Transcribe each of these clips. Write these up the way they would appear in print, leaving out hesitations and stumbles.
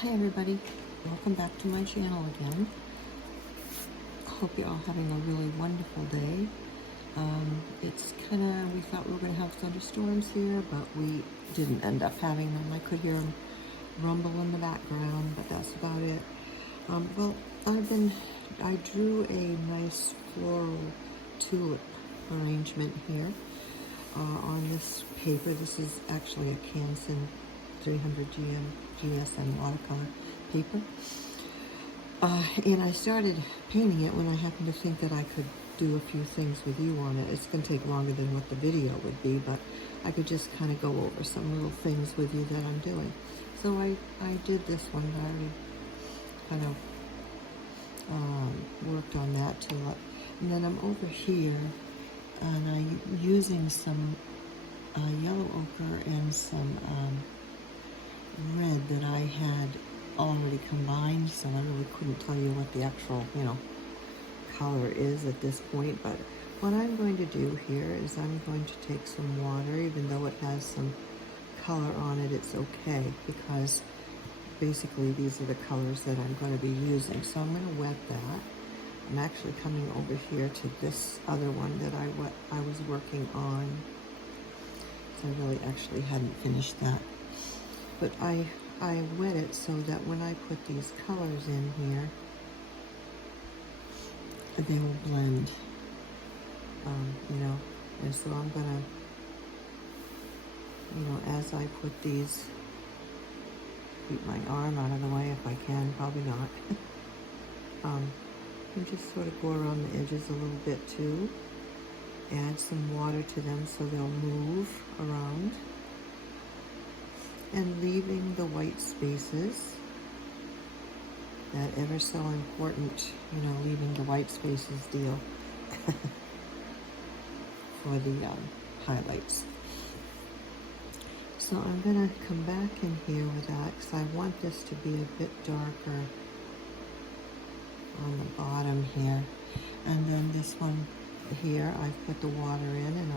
Hi everybody, welcome back to my channel again. Hope you're all having a really wonderful day. It's we thought we were going to have thunderstorms here, but we didn't end up having them. I could hear them rumble in the background, but that's about it. Well, I drew a nice floral tulip arrangement here on this paper. This is actually a Canson 300 GSM watercolor paper. And I started painting it when I happened to think that I could do a few things with you on it. It's going to take longer than what the video would be, but I could just kind of go over some little things with you that I'm doing. So I did this one, but I already kind of worked on that too. And then I'm over here, and I'm using some yellow ochre and some red that I had already combined, so I really couldn't tell you what the actual, color is at this point. But what I'm going to do here is I'm going to take some water. Even though it has some color on it, it's okay, because basically these are the colors that I'm going to be using. So I'm going to wet that. I'm actually coming over here to this other one that I was working on. So I really actually hadn't finished that. But I wet it so that when I put these colors in here, they will blend, and so I'm gonna, as I put these, keep my arm out of the way if I can, probably not, and just sort of go around the edges a little bit too, add some water to them so they'll move around, and leaving the white spaces, that ever so important, leaving the white spaces deal for the highlights. So I'm going to come back in here with that, because I want this to be a bit darker on the bottom here. And then this one here, I've put the water in, and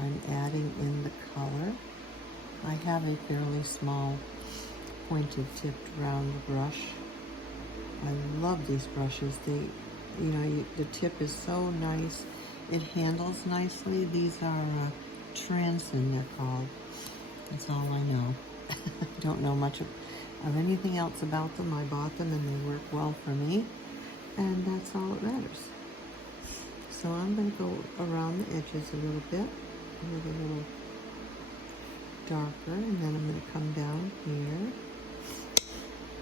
I'm adding in the color. I have a fairly small pointed tipped round brush. I love these brushes. They, the tip is so nice. It handles nicely. These are Canson, they're called. That's all I know. I don't know much of anything else about them. I bought them and they work well for me, and that's all that matters. So I'm going to go around the edges a little bit with a little darker, and then I'm going to come down here.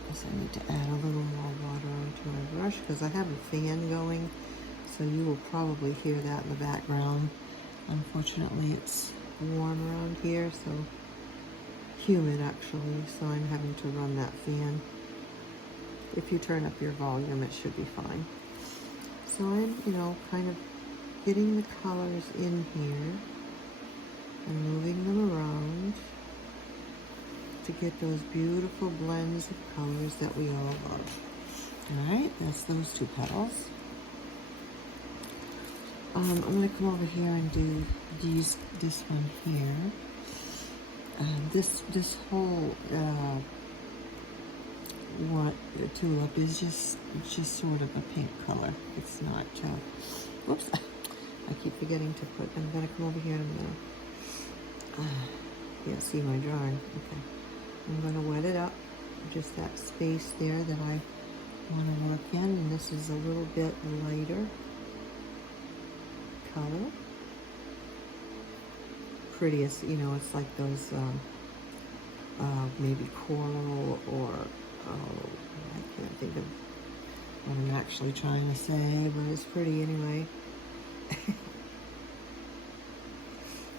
Guess I need to add a little more water onto my brush, because I have a fan going, so you will probably hear that in the background. Unfortunately, it's warm around here, so humid actually, so I'm having to run that fan. If you turn up your volume, it should be fine. So I'm, kind of getting the colors in here and moving them around to get those beautiful blends of colors that we all love. All right, that's those two petals. I'm going to come over here and do this one here. This whole tulip is just sort of a pink color. It's not. Whoops! I keep forgetting to put. I'm going to come over here and I'm going to. Can't see my drawing. Okay. I'm going to wet it up, just that space there that I want to work in, and this is a little bit lighter color. Prettiest, it's like those maybe coral, or I can't think of what I'm actually trying to say, but it's pretty anyway.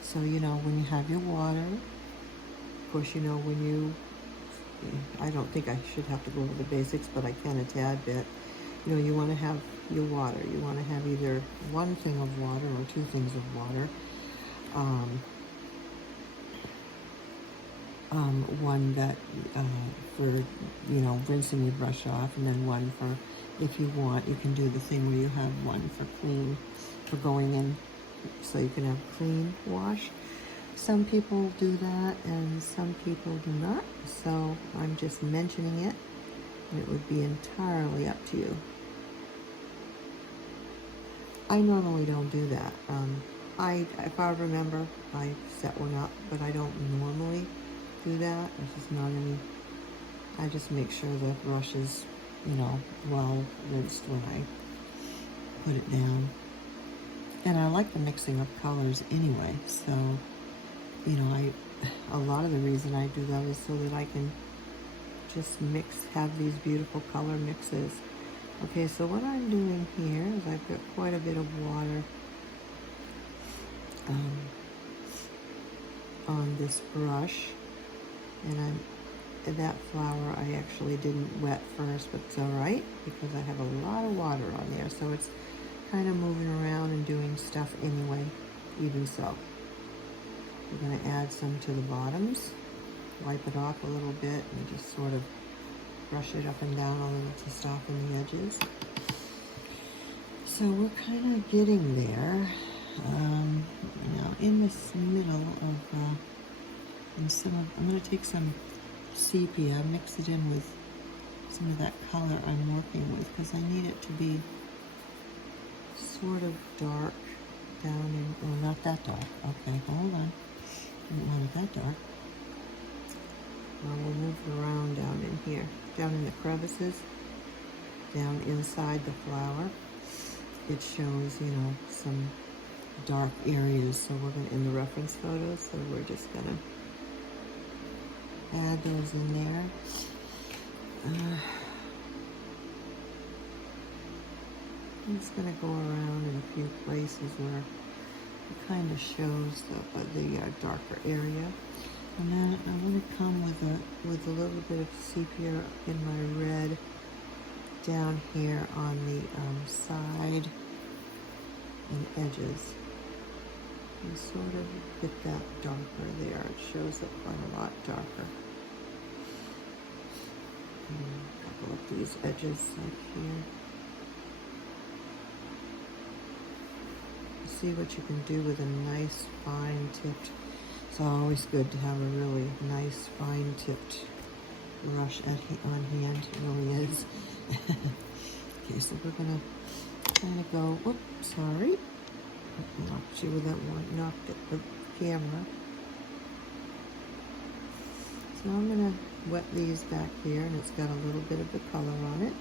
So when you have your water, of course, when I don't think I should have to go over the basics, but I can a tad bit. You want to have your water. You want to have either one thing of water or two things of water. One that for, rinsing your brush off, and then one for, if you want, you can do the thing where you have one for clean, for going in, so you can have clean wash. Some people do that and some people do not, so I'm just mentioning it, and it would be entirely up to you. I normally don't do that. If I remember, I set one up, but I don't normally do that. There's just not any. I just make sure the brush is, well rinsed when I put it down. And I like the mixing of colors anyway, so, a lot of the reason I do that is so that I can just have these beautiful color mixes. Okay, so what I'm doing here is I've got quite a bit of water on this brush, and that flower I actually didn't wet first, but it's all right because I have a lot of water on there, so it's kind of moving around and doing stuff anyway. Even so, we're going to add some to the bottoms, wipe it off a little bit, and just sort of brush it up and down a little to soften the edges. So we're kind of getting there. In this middle of, I'm going to take some sepia, mix it in with some of that color I'm working with, because I need it to be sort of dark down in, well, not that dark. Okay, hold on. I don't want it that dark. We'll move it around down in here, down in the crevices, down inside the flower. It shows, some dark areas, so we're going to, in the reference photos, so we're just going to add those in there. I'm just going to go around in a few places where it kind of shows the darker area. And then I'm going to come with a little bit of sepia in my red down here on the side and edges. And sort of get that darker there. It shows it quite a lot darker. And a couple of these edges like here. See what you can do with a nice fine tipped. It's always good to have a really nice fine tipped brush on hand. It really is. Okay, so we're gonna kind of go. Whoops, sorry. Knocked you with that one. Knocked it with the camera. So I'm gonna wet these back here, and it's got a little bit of the color on it.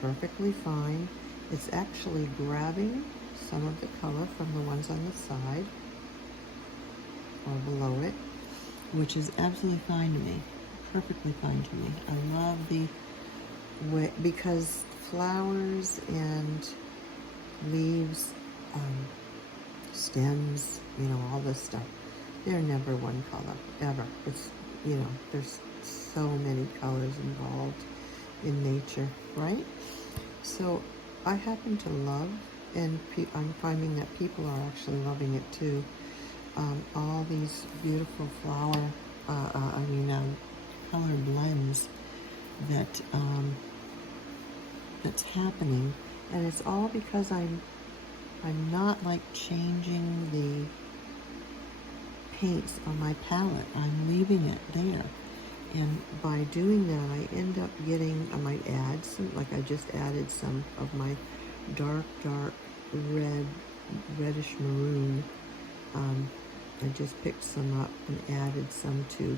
Perfectly fine. It's actually grabbing some of the color from the ones on the side or below it, which is absolutely fine to me. Perfectly fine to me. I love the way, because flowers and leaves, stems, all this stuff, they're never one color, ever. It's, there's so many colors involved in nature, right? So I happen to love, and I'm finding that people are actually loving it too, all these beautiful flower, color blends that's happening, and it's all because I'm not like changing the paints on my palette. I'm leaving it there, and by doing that, I end up getting, I might add some, like I just added some of my dark red, reddish maroon. I just picked some up and added some to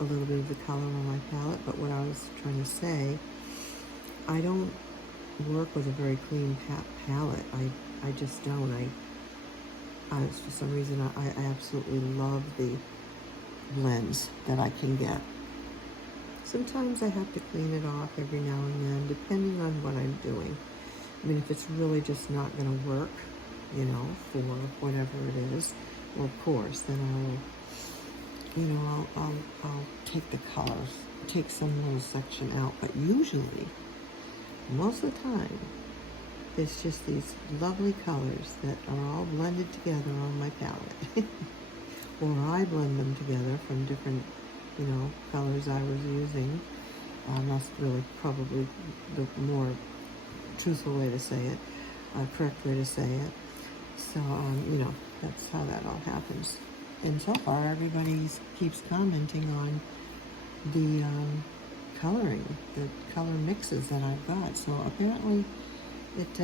a little bit of the color on my palette. But what I was trying to say, I don't work with a very clean palette. I just don't. For some reason, I absolutely love the blends that I can get. Sometimes I have to clean it off every now and then, depending on what I'm doing. I mean, if it's really just not going to work, for whatever it is, well, of course, then I'll take the colors, take some little section out. But usually, most of the time, it's just these lovely colors that are all blended together on my palette. Or I blend them together from different, colors I was using. That's really probably the more truthful way to say it, correct way to say it. So, that's how that all happens. And so far, everybody keeps commenting on the coloring, the color mixes that I've got. So apparently, it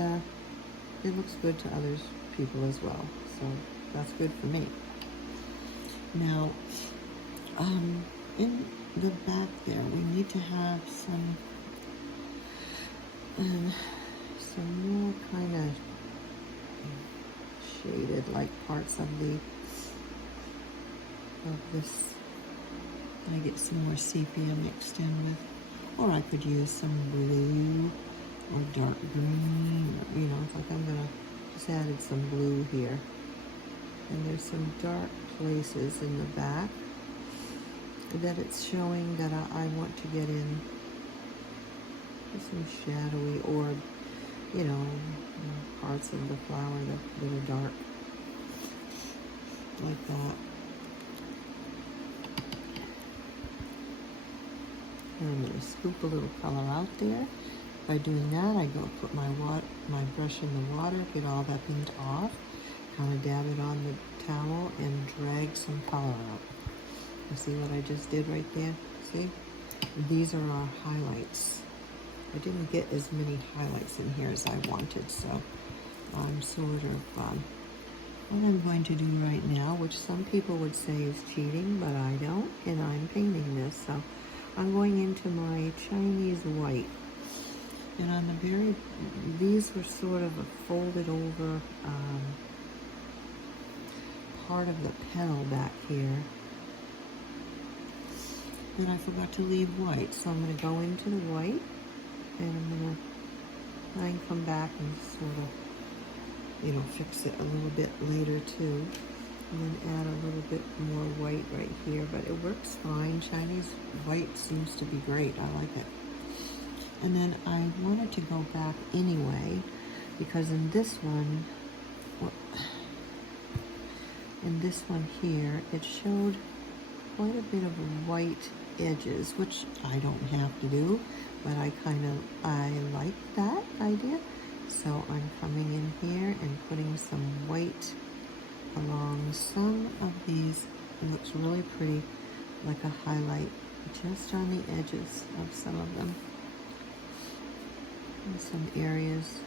looks good to others people as well. So that's good for me. Now, in the back there, we need to have some more kind of shaded, like parts of this. I get some more sepia mixed in with, or I could use some blue or dark green, or, it's like I'm gonna just added some blue here. And there's some dark places in the back that it's showing that I want to get in some shadowy, or parts of the flower that are dark, like that. And I'm going to scoop a little color out there. By doing that, I go put my brush in the water, get all that paint off, kind of dab it on the towel, and drag some color out. You see what I just did right there? See? These are our highlights. I didn't get as many highlights in here as I wanted, so I'm sort of, what I'm going to do right now, which some people would say is cheating, but I don't, and I'm painting this, so I'm going into my Chinese white. And on the these were sort of a folded over part of the petal back here. And I forgot to leave white, so I'm going to go into the white, and I'm going to come back and sort of, fix it a little bit later too. And then add a little bit more white right here, but it works fine. Chinese white seems to be great. I like it. And then I wanted to go back anyway, because in this one here, it showed quite a bit of white edges, which I don't have to do, but I like that idea. So I'm coming in here and putting some white along some of these. It looks really pretty, like a highlight just on the edges of some of them. In some areas,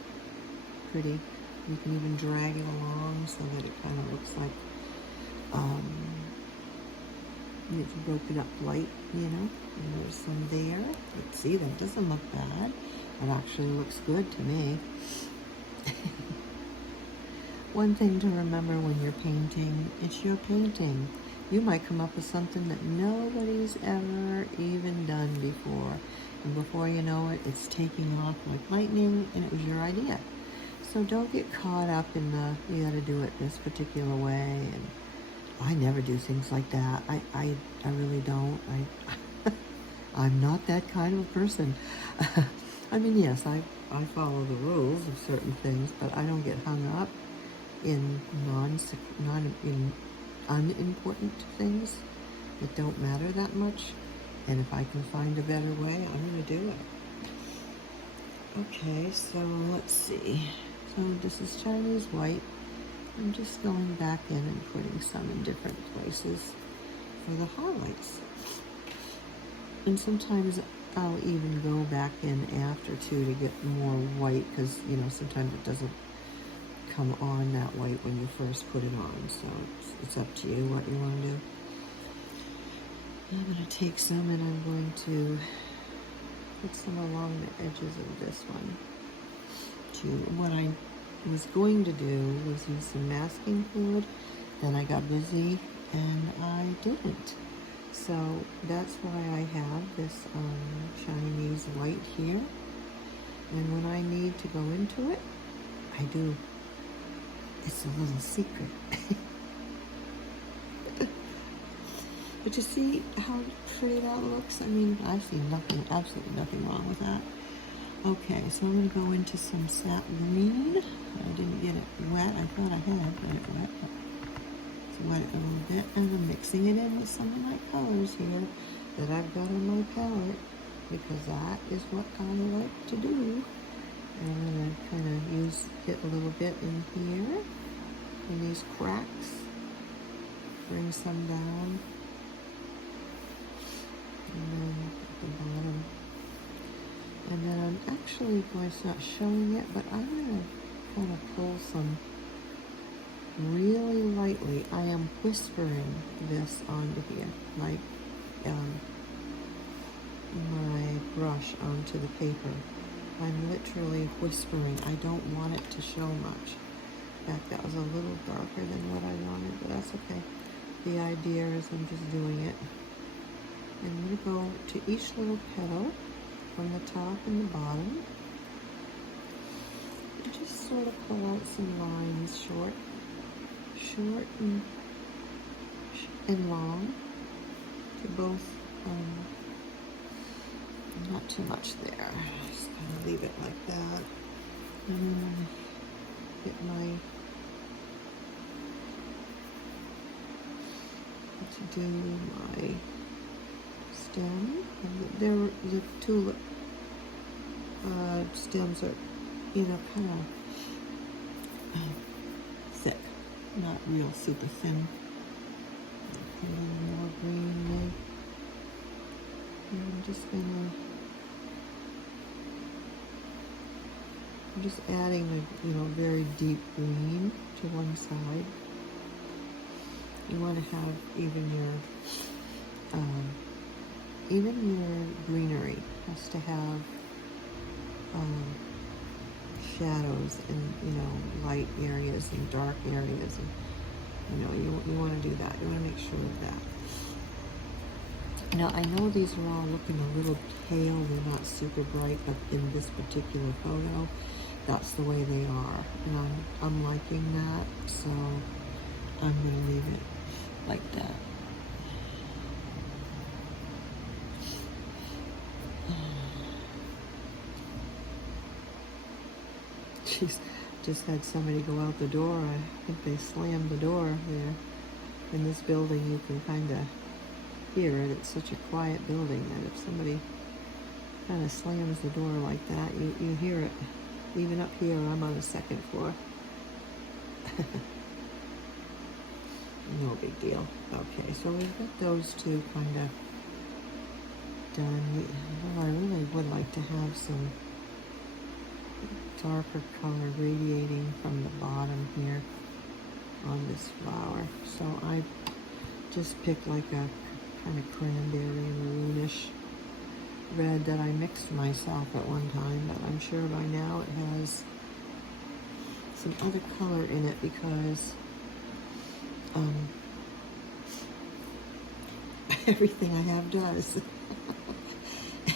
pretty. You can even drag it along so that it kind of looks like it's broken up light, and there's some there. Let's see, that doesn't look bad. It actually looks good to me. One thing to remember when you're painting, it's your painting. You might come up with something that nobody's ever even done before. And before you know it, it's taking off like lightning, and it was your idea. So don't get caught up in you gotta do it this particular way. And I never do things like that. I really don't. I'm not that kind of a person. I mean, yes, I follow the rules of certain things, but I don't get hung up in unimportant things that don't matter that much. And if I can find a better way, I'm going to do it. Okay, so let's see. So this is Chinese white. I'm just going back in and putting some in different places for the highlights. And sometimes I'll even go back in after too to get more white, because sometimes it doesn't come on that white when you first put it on. So it's up to you what you want to do. I'm going to take some and I'm going to put some along the edges of this one. What I was going to do was use some masking fluid, then I got busy and I didn't. So that's why I have this Chinese white here. And when I need to go into it, I do. It's a little secret. But you see how pretty that looks? I mean, I see absolutely nothing wrong with that. Okay, so I'm going to go into some sap green. I didn't get it wet. I thought I had got it wet. But wet it a little bit. And I'm mixing it in with some of my colors here that I've got on my palette, because that is what I like to do. And I'm going to kind of get a little bit in here, in these cracks. bring some down. And then at the bottom. And then I'm actually going, it's not showing it, but I'm going to kind of pull some really lightly. I am whispering this onto here, like my brush onto the paper. I'm literally whispering. I don't want it to show much. In fact, that was a little darker than what I wanted, but that's okay. The idea is I'm just doing it. I'm going to go to each little petal from the top and the bottom. And just sort of pull out some lines, short and long, to both, not too much there. Just kind of leave it like that. And then get to do my stem. And the tulip stems are, kind of thick, not real super thin. A little more green there. And I'm just adding a very deep green to one side. You want to have even your greenery has to have shadows and light areas and dark areas, and you want to do that. You want to make sure of that. Now I know these are all looking a little pale. They're not super bright, but in this particular photo, that's the way they are, and I'm liking that. So I'm going to leave it like that. Jeez, just had somebody go out the door. I think they slammed the door there. In this building, you can kind of hear it. It's such a quiet building that if somebody kind of slams the door like that, you hear it. Even up here, I'm on the second floor. No big deal. Okay, so we've got those two kind of done. Well, I really would like to have some darker color radiating from the bottom here on this flower. So I just picked like a kind of cranberry maroonish red that I mixed myself at one time, but I'm sure by now it has some other color in it because everything I have does.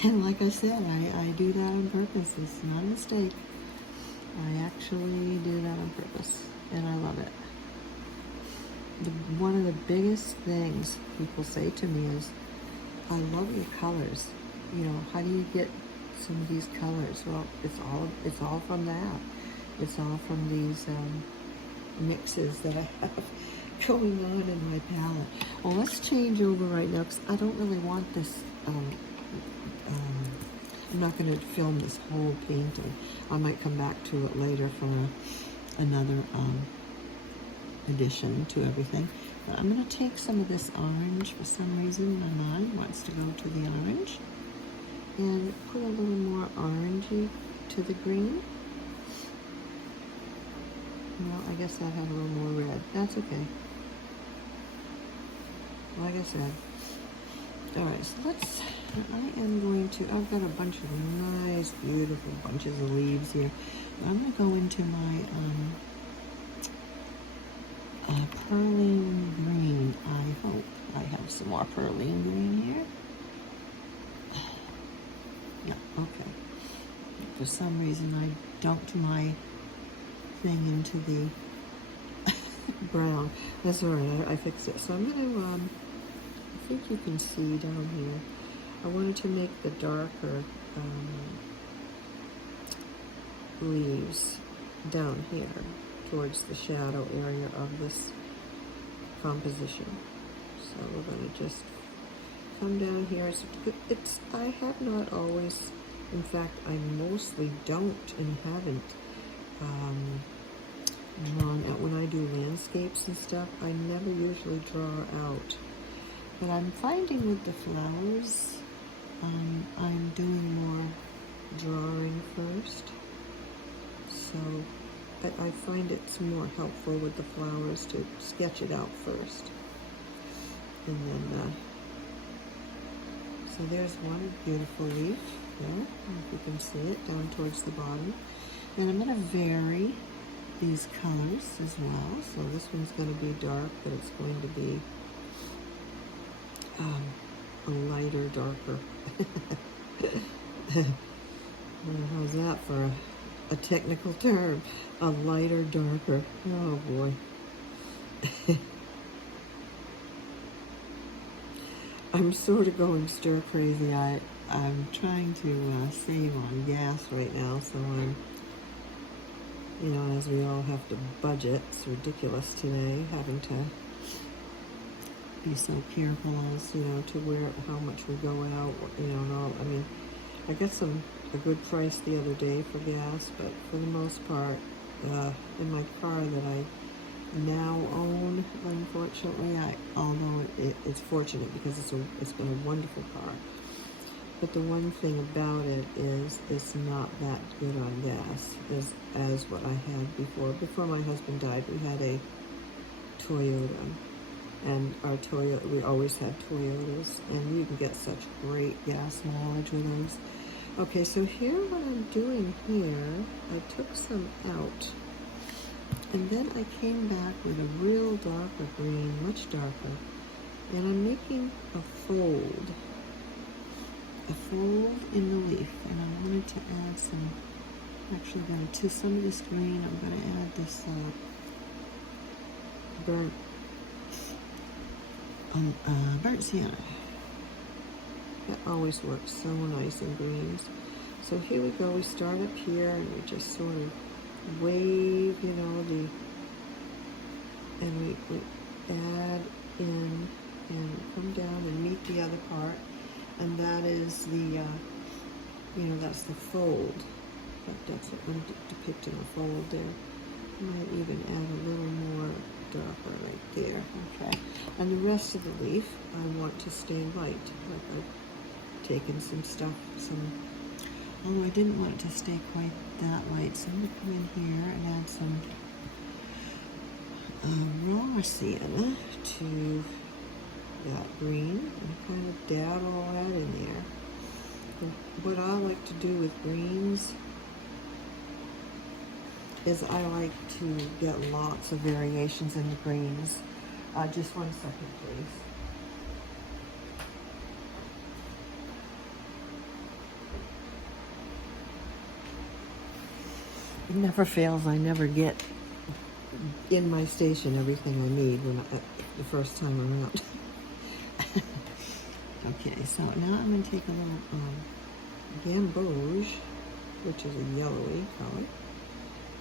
And like I said, I do that on purpose. It's not a mistake. I actually do that on purpose, and I love it. One of the biggest things people say to me is, I love your colors. How do you get some of these colors? Well, it's all from that. It's all from these mixes that I have going on in my palette. Well, let's change over right now because I don't really want this. I'm not going to film this whole painting. I might come back to it later for another addition to everything. But I'm going to take some of this orange. For some reason, my mind wants to go to the orange. And put a little more orangey to the green. Well, I guess that had a little more red. That's okay. Like I said. Alright, so I am going to, I've got a bunch of nice, beautiful bunches of leaves here. I'm going to go into my perlene green. I hope I have some more perlene green here. Yeah, okay. For some reason, I dumped my thing into the brown. That's alright, I fixed it. So I'm going to, I think you can see down here, I wanted to make the darker leaves down here towards the shadow area of this composition. So we're going to just come down here. I have not always, in fact, I mostly don't and haven't When I do landscapes and stuff, I never usually draw out. But I'm finding with the flowers, I'm doing more drawing first. So I find it's more helpful with the flowers to sketch it out first. And then, so there's one beautiful leaf there, if you can see it, down towards the bottom. And I'm going to vary these colors as well. So this one's going to be dark, but it's going to be a lighter, darker. How's that for a technical term? A lighter, darker. Oh boy. I'm sort of going stir crazy. I'm trying to save on gas right now, so I'm, as we all have to budget, it's ridiculous today, having to be so careful as, to how much we go out, and all. I mean, I got a good price the other day for gas, but for the most part, in my car that I now own, unfortunately, although it's fortunate because it's been a wonderful car, but the one thing about it is it's not that good on gas as what I had before. Before my husband died, we had a Toyota, and our Toyota, we always had Toyotas, and you can get such great gas mileage with those. Okay, so here what I'm doing here, I took some out, and then I came back with a real darker green, much darker, and I'm making a fold in the leaf, and I wanted to add some, actually to some of this green, I'm going to add this burnt sienna. That always works so nice in greens. So here we go, we start up here and we just sort of wave, and we add in and come down and meet the other part. And that is the, that's the fold. That's what I'm depicting, a fold there. I might even add a little more darker right there, okay? And the rest of the leaf, I want to stay light. Like I've taken some stuff, oh, I didn't want it to stay quite that light, so I'm going to come in here and add some raw sienna to that green and kind of dab all that in there. And what I like to do with greens is I like to get lots of variations in the greens. Just 1 second, please. It never fails. I never get in my station everything I need the first time around. Okay, so now I'm going to take a little gamboge, which is a yellowy color,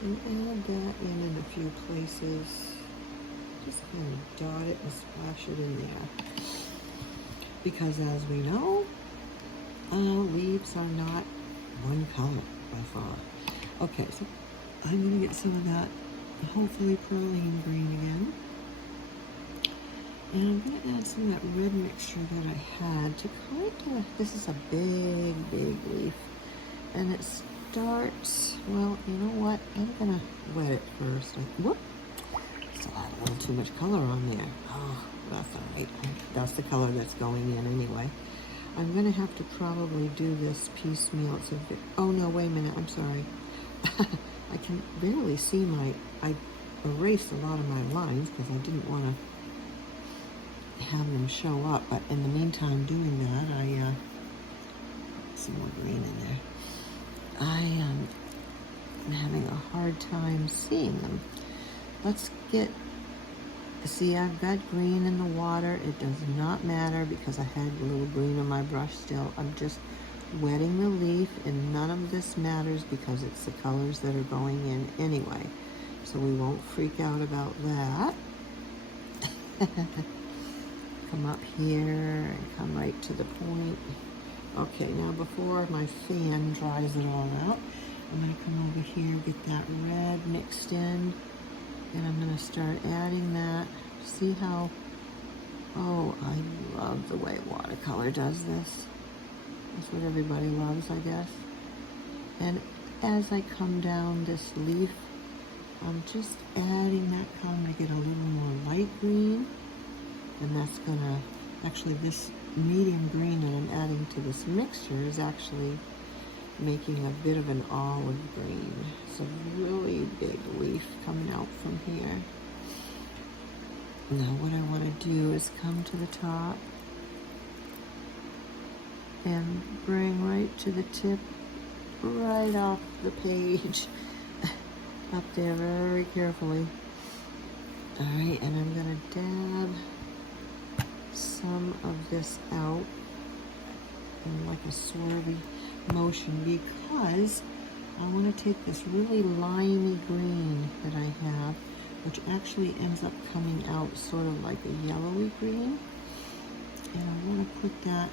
and add that in a few places. Just kind of dot it and splash it in there. Because as we know, leaves are not one color by far. Okay, so I'm going to get some of that, hopefully pearline green again. And I'm going to add some of that red mixture that I had to kind of, this is a big, big leaf. And it starts, well, you know what? I'm going to wet it first. Whoop! Still had a little too much color on there. Oh, that's all right. That's the color that's going in anyway. I'm going to have to probably do this piecemeal. It's a bit, oh no, wait a minute, I'm sorry. I can barely see I erased a lot of my lines because I didn't want to have them show up, but in the meantime doing that, I some more green in there. I am having a hard time seeing them. Let's see, I've got green in the water. It does not matter because I had a little green on my brush still. I'm just wetting the leaf, and none of this matters because it's the colors that are going in anyway. So we won't freak out about that. Come up here and come right to the point. Okay, now before my fan dries it all out, I'm going to come over here, get that red mixed in, And I'm going to start adding that. See how, oh, I love the way watercolor does this. That's what everybody loves, I guess. And as I come down this leaf, I'm just adding that color to get a little more light green. And that's gonna, actually this medium green that I'm adding to this mixture is actually making a bit of an olive green. It's a really big leaf coming out from here. Now what I want to do is come to the top and bring right to the tip, right off the page, up there very carefully. All right, and I'm gonna dab some of this out in like a swirly motion because I want to take this really limey green that I have, which actually ends up coming out sort of like a yellowy green, and I want to put that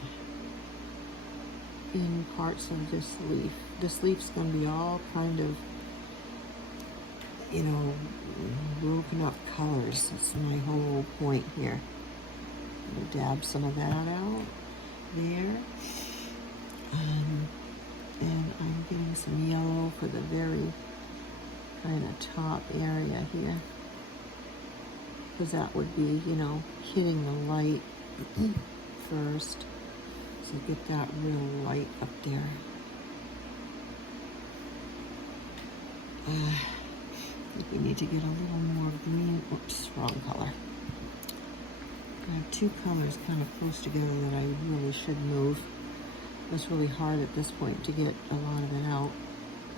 in parts of this leaf. This leaf's going to be all kind of, you know, broken up colors. That's my whole point here. I'm gonna dab some of that out there. And I'm getting some yellow for the very kind of top area here, because that would be, you know, hitting the light first. So get that real light up there. I think we need to get a little more green. Oops, wrong color. I have two colors kind of close together that I really should move. It's really hard at this point to get a lot of it out.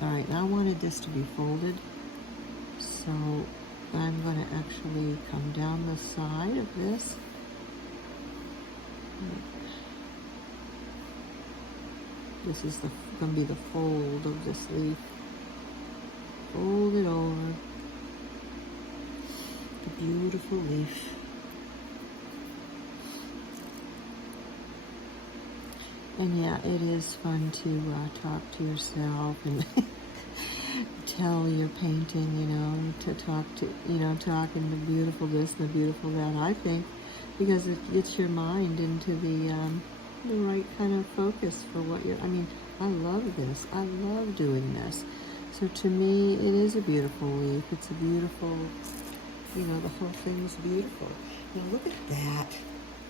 All right, now I wanted this to be folded, so I'm going to actually come down the side of this. This is going to be the fold of this leaf. Fold it over. The beautiful leaf. And yeah, it is fun to talk to yourself and tell your painting, you know, to talk to, you know, talking the beautiful this and the beautiful that, I think, because it gets your mind into the right kind of focus for what you're, I mean, I love this. I love doing this. So to me, it is a beautiful leaf. It's a beautiful, you know, the whole thing is beautiful. Now look at that.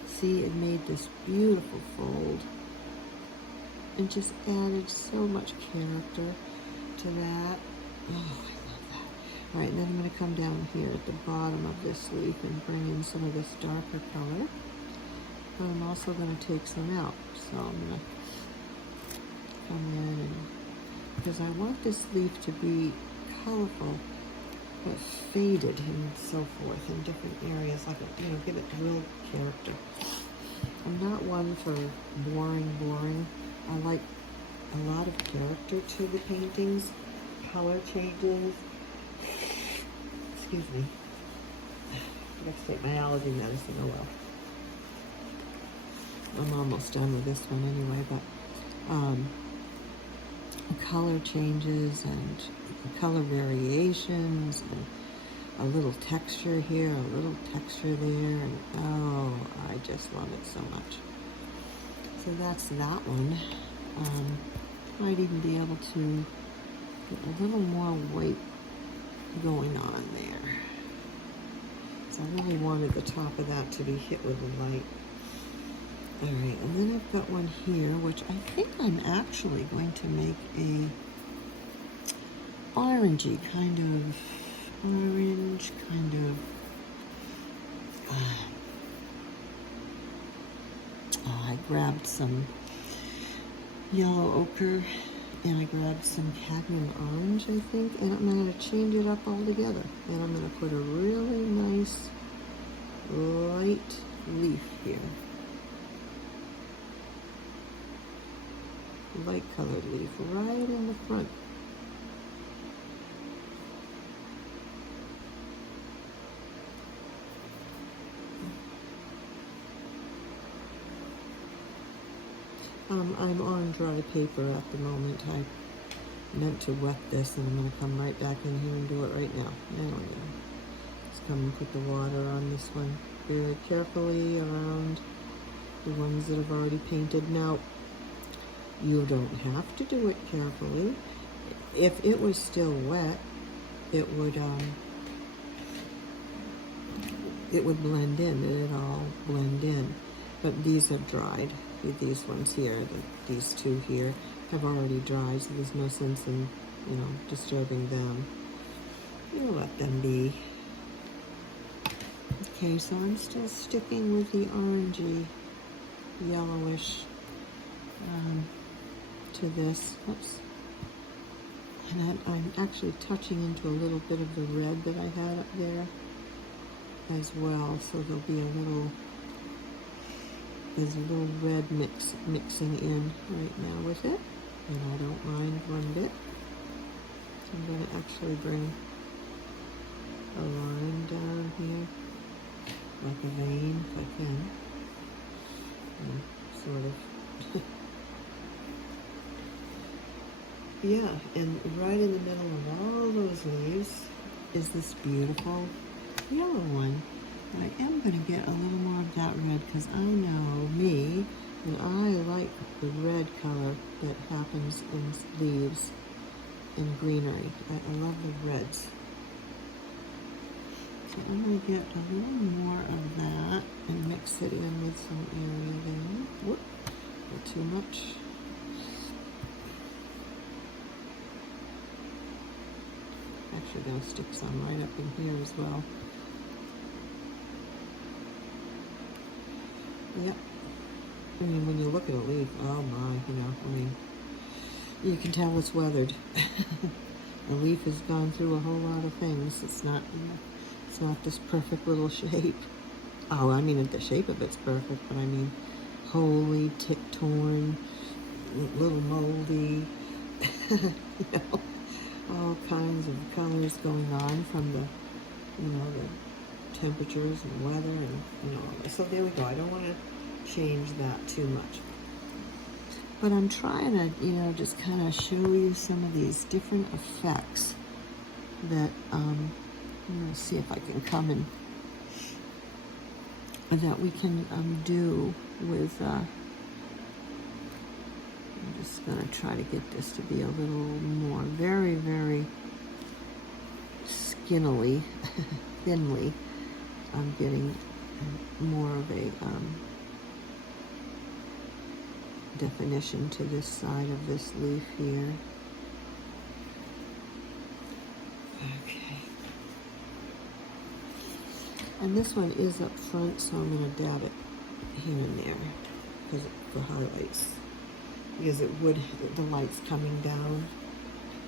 See, it made this beautiful fold. And just added so much character to that. Oh, I love that. All right, and then I'm going to come down here at the bottom of this leaf and bring in some of this darker color. But I'm also going to take some out. So I'm going to come in, and because I want this leaf to be colorful, but faded and so forth in different areas, like, you know, give it real character. I'm not one for boring. I like a lot of character to the paintings, color changes. Excuse me. I have to take my allergy medicine, oh well. I'm almost done with this one anyway, but color changes and color variations and a little texture here, a little texture there, and oh, I just love it so much. So that's that one. Might even be able to get a little more white going on there. So I really wanted the top of that to be hit with the light. All right, and then I've got one here, which I think I'm actually going to make a orangey kind of, orange kind of, I grabbed some yellow ochre and I grabbed some cadmium orange, I think, and I'm going to change it up all together. And I'm going to put a really nice light leaf here. Light colored leaf right in the front. I'm on dry paper at the moment. I meant to wet this, and I'm going to come right back in here and do it right now. There we go. Let's come and put the water on this one very carefully around the ones that have already painted. Now, you don't have to do it carefully. If it was still wet, it would blend in. It'd all blend in. But these have dried. These ones here, these two here, have already dried, so there's no sense in, you know, disturbing them. You'll let them be. Okay, so I'm still sticking with the orangey, yellowish to this. Oops. And I'm actually touching into a little bit of the red that I had up there as well, so there'll be there's a little red mixing in right now with it, and I don't mind one bit. So I'm going to actually bring a line down here, like a vein, if I can. Sort of. Yeah, and right in the middle of all those leaves is this beautiful yellow one. But I am going to get a little more of that red, because I know me, and I like the red color that happens in leaves and greenery. I love the reds. So I'm going to get a little more of that and mix it in with some area there. Whoop, not too much. Actually, going to stick some right up in here as well. Yep. I mean, when you look at a leaf, oh my, you know, I mean, you can tell it's weathered. A leaf has gone through a whole lot of things. It's not this perfect little shape. Oh, I mean, the shape of it's perfect, but I mean, wholly tick-torn, little moldy, you know, all kinds of colors going on from the, you know, the temperatures and weather and, you know, so there we go. I don't want to change that too much, but I'm trying to, you know, just kind of show you some of these different effects that I'm going to see if I can come and that we can do with I'm just going to try to get this to be a little more very, very skinnily thinly. I'm getting more of a definition to this side of this leaf here. Okay. And this one is up front, so I'm going to dab it here and there because for highlights. Because it would, the light's coming down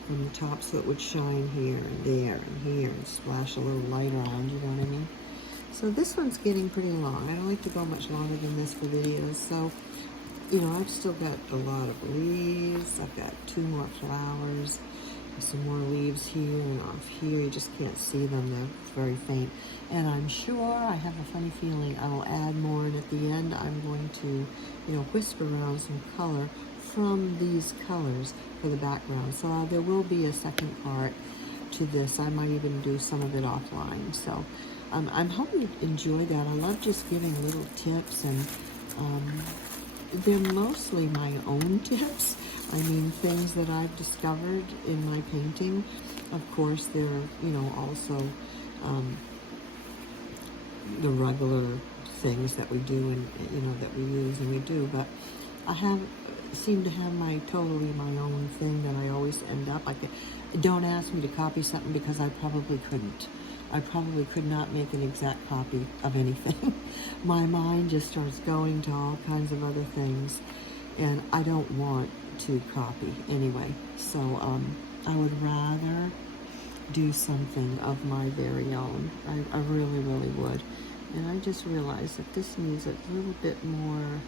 from the top, so it would shine here and there and here and splash a little light around, you know what I mean? So this one's getting pretty long. I don't like to go much longer than this for videos. So, you know, I've still got a lot of leaves. I've got 2 more flowers, some more leaves here and off here. You just can't see them. They're very faint. And I'm sure, I have a funny feeling, I will add more. And at the end, I'm going to, you know, whisk around some color from these colors for the background. So there will be a second part to this. I might even do some of it offline. So I'm hoping you enjoy that. I love just giving little tips, and they're mostly my own tips. I mean, things that I've discovered in my painting. Of course, there are, you know, also the regular things that we do and, you know, that we use and we do. But I seem to have totally my own thing that I always end up. Don't ask me to copy something, because I probably couldn't. I probably could not make an exact copy of anything. My mind just starts going to all kinds of other things, and I don't want to copy anyway. So I would rather do something of my very own. I really, really would. And I just realized that this needs a little bit more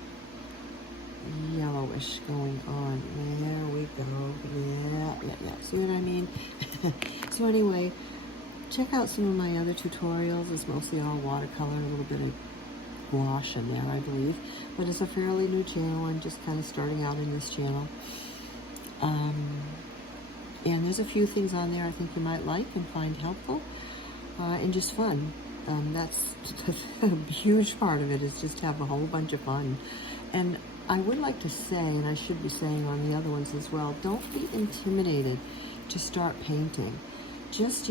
yellowish going on. There we go. Yeah. See what I mean? So anyway, check out some of my other tutorials. It's mostly all watercolor, a little bit of gouache in there, I believe. But it's a fairly new channel. I'm just kind of starting out in this channel. And there's a few things on there I think you might like and find helpful. and just fun. That's a huge part of it, is just have a whole bunch of fun. And I would like to say, and I should be saying on the other ones as well, don't be intimidated to start painting. Just,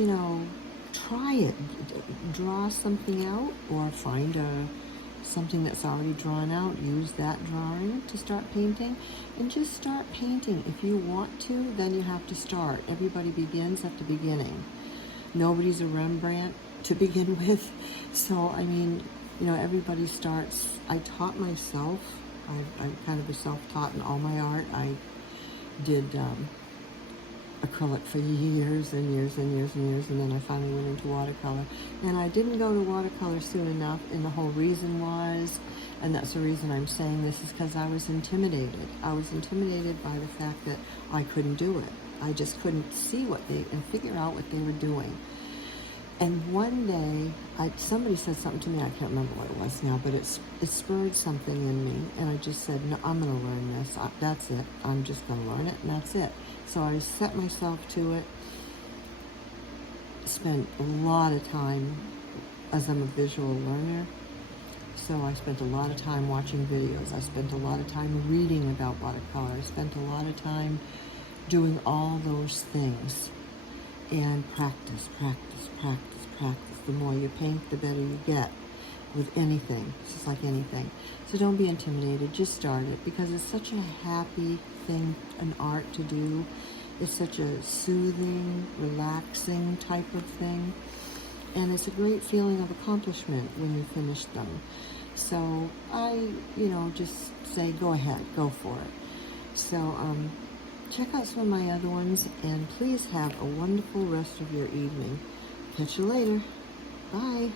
try it. Draw something out, or find something that's already drawn out. Use that drawing to start painting, and just start painting. If you want to, then you have to start. Everybody begins at the beginning. Nobody's a Rembrandt to begin with. So, I mean, everybody starts. I taught myself. I'm kind of a self-taught in all my art. I did acrylic for years and years and years and years, and then I finally went into watercolor. And I didn't go to watercolor soon enough, and the whole reason was, and that's the reason I'm saying this, is because I was intimidated. I was intimidated by the fact that I couldn't do it. I just couldn't see and figure out what they were doing. And one day, somebody said something to me, I can't remember what it was now, but it spurred something in me, and I just said, no, I'm going to learn this. That's it. I'm just going to learn it, and that's it. So I set myself to it, spent a lot of time, as I'm a visual learner, so I spent a lot of time watching videos. I spent a lot of time reading about watercolor. I spent a lot of time doing all those things. And practice, practice, practice, practice. The more you paint, the better you get with anything. It's just like anything. So don't be intimidated. Just start it, because it's such a happy thing, an art to do. It's such a soothing, relaxing type of thing. And it's a great feeling of accomplishment when you finish them. So I, just say go ahead, go for it. So, check out some of my other ones, and please have a wonderful rest of your evening. Catch you later. Bye.